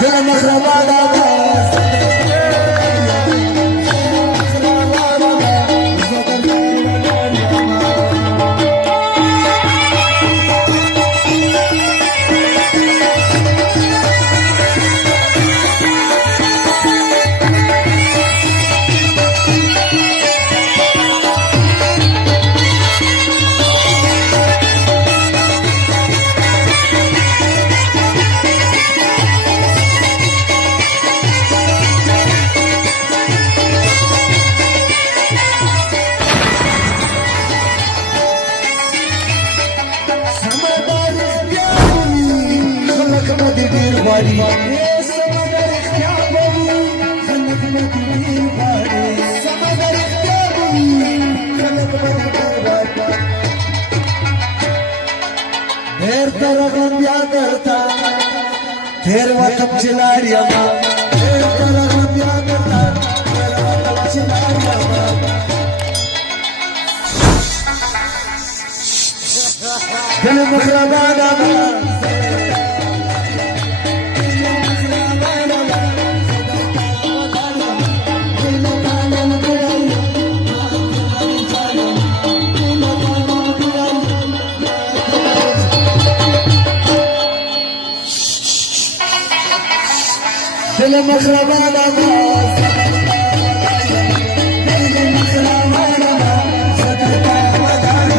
دل مخربان آواز Ter watam chilariya ter taragam yagarta ter watam chilariya dil makhraban دل مخربان آواز دل مخربان آواز صدقہ ودار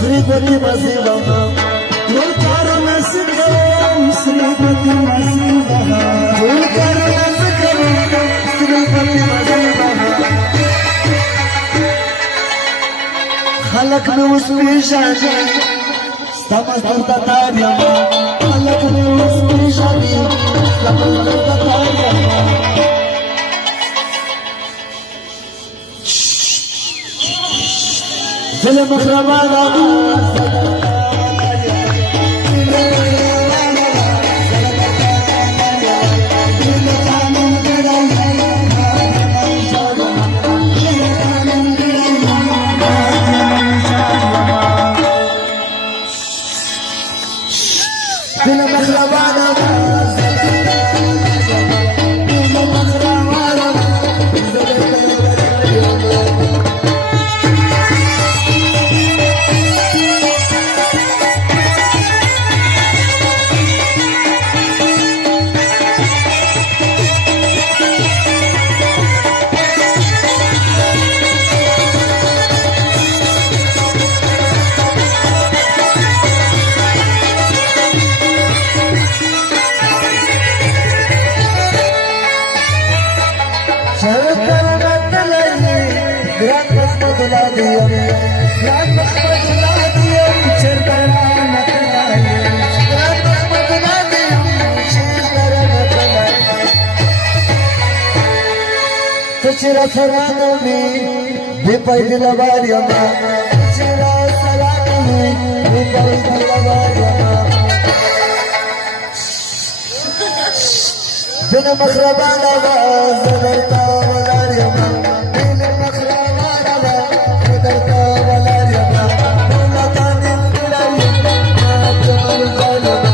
Sripati Masivaha Tulkara Nasikaram Sripati Masivaha Tulkara Nasikaram Sripati Masivaha Khalak mein usme shadi Samastar tatariyama Khalak mein usme shadi Samastar tatariyama دل مخربان آواز دل مخربان آواز Chira sarana mein bepai dilavariyama Chira sarana mein bepai dilavariyama Dil makhraban awaaz darta walariyama Dil makhraban awaaz darta walariyama Mulatan dilariyama Jamal jalama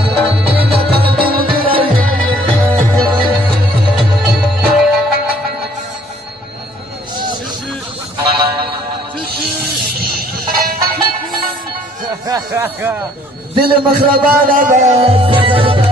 دل مخربان آواز